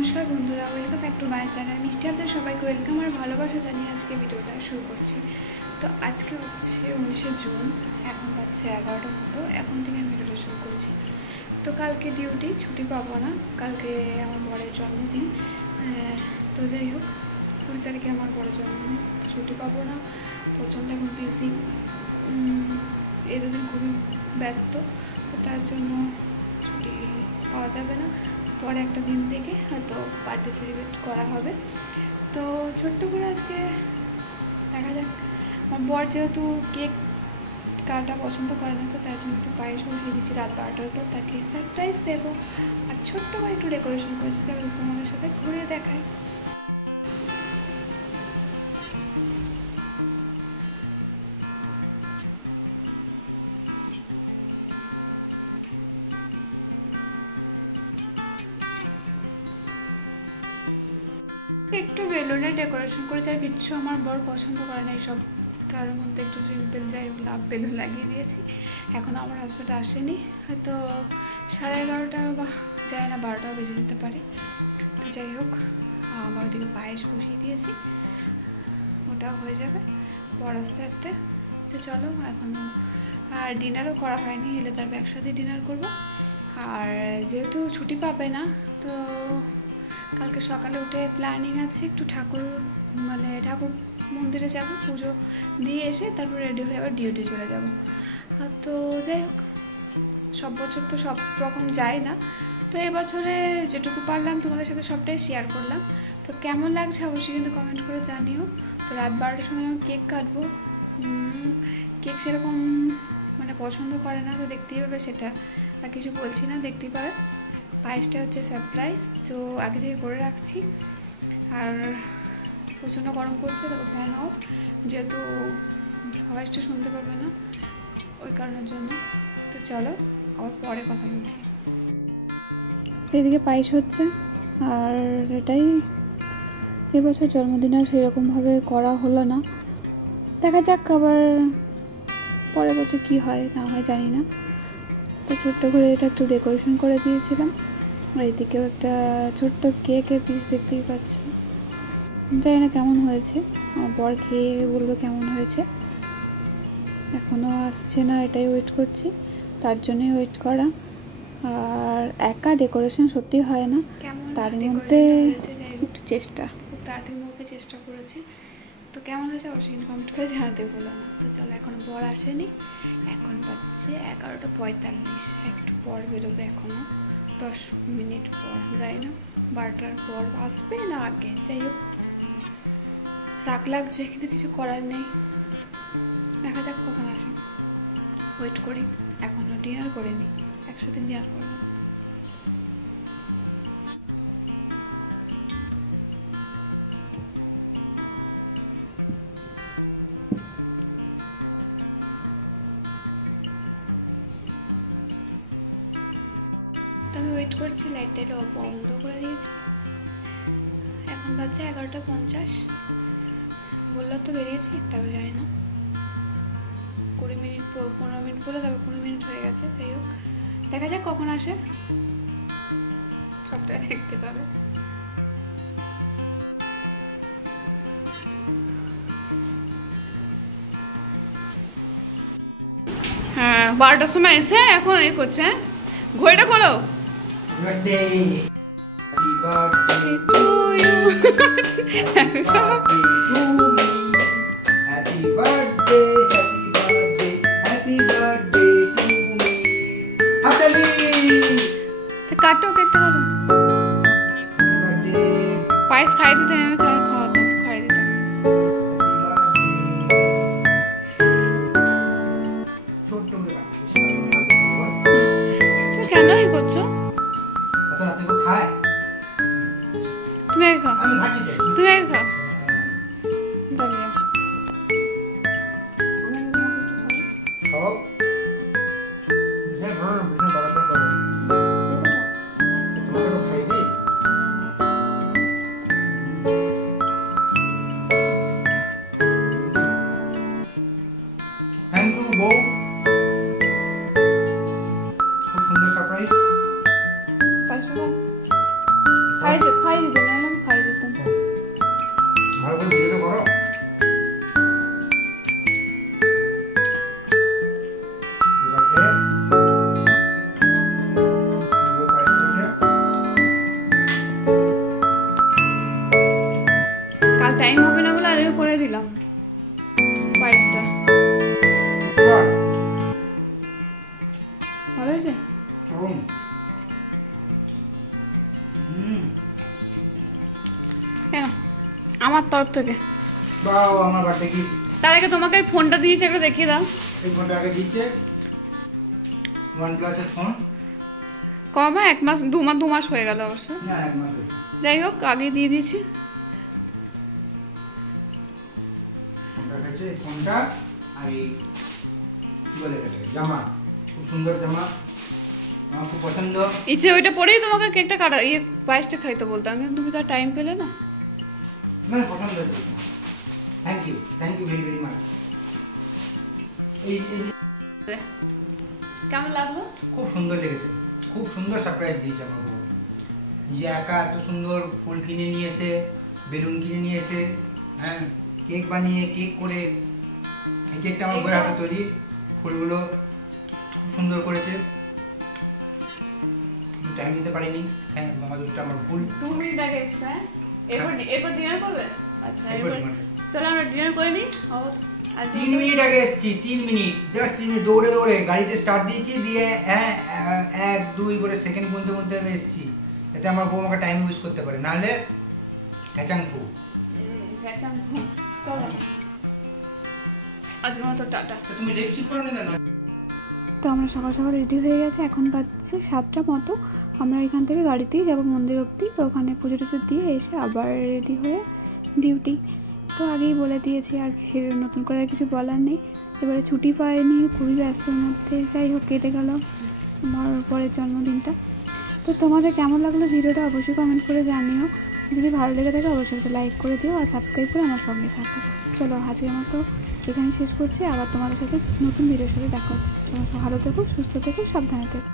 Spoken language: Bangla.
নমস্কার বন্ধুরা, welcome back to my channel. মিষ্টি আপনাদের সবাইকে ওয়েলকাম আর ভালোবাসা জানিয়ে আজকে ভিডিওটা শুরু করছি। তো আজকে হচ্ছে 19শে জুন, এখন বাজছে 11টার মতো। এখন থেকে আমি ভিডিওটা শুরু করছি। তো কালকে ডিউটি, ছুটি পাবো না। কালকে আমার বরের জন্মদিন। তো যাই হোক, 20 তারিখে আমার বরের জন্মদিন, ছুটি পাবো না। প্রচণ্ড এখন বিজি, এই দুদিন খুবই ব্যস্ত। তো তার জন্য ছুটি পাওয়া যাবে না। পরে একটা দিন থেকে হয়তো পার্টি সেলিব্রেট করা হবে। তো ছোট্ট করে আজকে দেখা যাক। আমার বর যেহেতু কেক কাটা পছন্দ করে না, তো তার জন্য একটু পায়েস বসিয়ে দিচ্ছি রাত 12টার পর। তাকে সারপ্রাইজ দেবো আর ছোট্ট করে একটু ডেকোরেশন করেছি, তাহলে তোমাদের সাথে ঘুরে দেখাই। একটু বেলুনের ডেকোরেশন করেছে, আর কিচ্ছু আমার বর পছন্দ করে না এইসব। তার মধ্যে একটু সিম্পল যাই হোক লাভ বেলুন লাগিয়ে দিয়েছি। এখনও আমার হাজব্যান্ড আসেনি, হয়তো 11:30 বা যায় না 12টাও বেজে যেতে পারে। তো যাই হোক, আমার ওইদিকে পায়েস বসিয়ে দিয়েছি, ওটাও হয়ে যাবে বর আস্তে আস্তে। তো চলো, এখনও আর ডিনারও করা হয়নি, এলে তারপর একসাথে ডিনার করব। আর যেহেতু ছুটি পাবে না, তো কালকে সকালে উঠে প্ল্যানিং আছে একটু ঠাকুর মন্দিরে যাব, পুজো দিয়ে এসে তারপর রেডি হয়ে আবার ডিউটি চলে যাব। তো যাই হোক, সব বছর তো সব রকম যায় না, তো এবছরে যেটুকু পারলাম তোমাদের সাথে সবটাই শেয়ার করলাম। তো কেমন লাগছে অবশ্যই কিন্তু কমেন্ট করে জানিও। তো রাত 12টার সময় আমি কেক কাটবো। কেক সেরকম পছন্দ করে না, তো দেখতেই পাবে, সেটা আর কিছু বলছি না, দেখতেই পাবে। পায়েসটা হচ্ছে সারপ্রাইজ, তো আগে থেকে করে রাখছি। আর প্রচণ্ড গরম করছে, তারপর ফ্যান অফ, যেহেতু ভয়েসটা শুনতে পাবে না ওই কারণের জন্য। তো চলো আবার পরে কথা বলছি। এদিকে পায়েস হচ্ছে, আর এটাই এবছর জন্মদিন আর সেরকমভাবে করা হলো না। দেখা যাক আবার পরের বছর কী হয় না হয় জানি না। তো ছোট্ট করে এটা একটু ডেকোরেশন করে দিয়েছিলাম। আর এদিকেও একটা ছোট্ট কেকের পিস দেখতেই পাচ্ছ। জানি না কেমন হয়েছে, আমার বর খেয়ে বলবো কেমন হয়েছে। এখনও আসছে না, এটাই ওয়েট করছি, তার জন্যই ওয়েট করা। আর একা ডেকোরেশন সত্যি হয় না, তার মধ্যে একটু চেষ্টা, খুব তাড়াতাড়ির মধ্যে চেষ্টা করেছি। তো কেমন হয়েছে অবশ্যই কিন্তু কমেন্ট করে জানাতে বলো না। তো চলো, এখনও বর আসেনি, এখন বাজছে 11:45, একটু পর বেরোবে, এখনও 10 মিনিট পর, যাই না 12টার পর আসবে না আগে। যাই হোক, রাগ লাগছে কিন্তু কিছু করার নেই, দেখা যাক কখন আসে, ওয়েট করি। এখনও ডিনার করিনি, একসাথে ডিনার করবো। তো আমি ওয়েট করছি, লাইটটাকে বন্ধ করে দিয়েছি। এখন বাজছে 11:50, বললো তো বেরিয়েছি, তারপর যাই না 20 মিনিট 15 মিনিট বলে, তারপর 20 মিনিট হয়ে গেছে। যাই হোক, দেখা যাক কখন আসে, সবটাই দেখতে পাবে। হ্যাঁ, 12টার সময় এসে এখন এই করছে। ঘড়িটা খোলো। Happy birthday to you. Happy birthday to me. Happy birthday, happy birthday, happy birthday to me. Hatali. কাটো কেকটা, কাটো। Birthday. পায়েস খাই দিতে না, খাওয়াতাম, খাই দিতাম। ছোট্ট করে কাটিস। তুমি কেন এই করছো? আচ্ছা, রাতে কো খায়? তুমি আগে খাও, আমি খাচ্ছি তো। তুমি আগে খাও। দাঁড়িয়ে খাও। বিশাল ভালো, বিশাল বাড়াটা করো। তোমাকে তো খাই দিই। থ্যাংক ইউ বউ, খুব সুন্দর সারপ্রাইজ। পায়েসটা খাই তরফ থেকে। বাও, আমার বার্থডে গিফট। তার আগে তোমাকে এই ফোনটা দিয়েছে, একটা দেখিয়ে দাও। এই ফোনটা আগে দিচ্ছে, OnePlus এর ফোন। কবে? 1 মাস 2 মাস হয়ে গেল অবশ্য। না, 1 মাস হয়েছে। যাই হোক, আগে দিয়ে দিয়েছি। ফোনটা কাছে ফোনটা আর এই কি বলে এটাকে, জামা, খুব সুন্দর জামা, আমার খুব পছন্দ। ইচ্ছে ওইটা পরেই তোমাকে কেকটা কাটা পায়েসটা খাইতে বলতাম, কিন্তু তুমি তো টাইম পেলে না। না, পছন্দ হয়েছে। Thank you very very much. এই কেমন লাগলো? খুব সুন্দর লেগেছে, খুব সুন্দর সারপ্রাইজ দিয়েছে আমার বউ। নিজে একা এত সুন্দর ফুল কিনে নিয়ে এসে, বেলুন কিনে নিয়ে এসে, হ্যাঁ, কেক বানিয়ে, কেক করে, এই কেকটা আমার বউয়ের হাতে তৈরি, ফুলগুলো খুব সুন্দর করেছে। টাইম দিতে পারিনি, হ্যাঁ, দুটো আমার ভুল। 2 মিনিট আগে এসছো। হ্যাঁ, এরপর ডিনার করবে? আচ্ছা, এরপর এরপর dinner। চলো আমরা ডিনার করে নিই। 3 মিনিট আগে এসেছি, 3 মিনিট, জাস্ট 3 মিনিট দৌড়ে দৌড়ে গাড়িতে স্টার্ট দিয়েছি, দিয়ে হ্যাঁ 1 2 করে সেকেন্ড গুনতে গুনতে এসেছি, যাতে আমার বউ আমাকে টাইম ইউজ করতে পারে, নাহলে খেচাংকু। চলো আজকের মতো টাটা। তো তুমি লিপস্টিক পরো না কেন? তো আমরা সকাল সকাল রেডি হয়ে গেছে, এখন বাজছে 7টা মতো। আমরা এখান থেকে গাড়িতেই যাবো মন্দির অবধি, তো ওখানে পুজো টুজো দিয়ে এসে আবার রেডি হয়ে ডিউটি। তো আগেই বলে দিয়েছি, আর নতুন করে আর কিছু বলার নেই। এবারে ছুটি পাইনি, খুবই ব্যস্তর মধ্যে। যাই হোক, কেটে গেল আমার পরের জন্মদিনটা। তো তোমাদের কেমন লাগলো ভিডিওটা অবশ্যই কমেন্ট করে জানিও। যদি ভালো লেগে থাকে অবশ্যই একটা লাইক করে দিও আর সাবস্ক্রাইব করে আমার সঙ্গে থাকো। চলো আজকের মতো এখানে শেষ করছি, আবার তোমাদের সাথে নতুন ভিডিওর সাথে দেখা হচ্ছে। সবাই ভালো থেকো, সুস্থ থেকো, সাবধানে থেকো।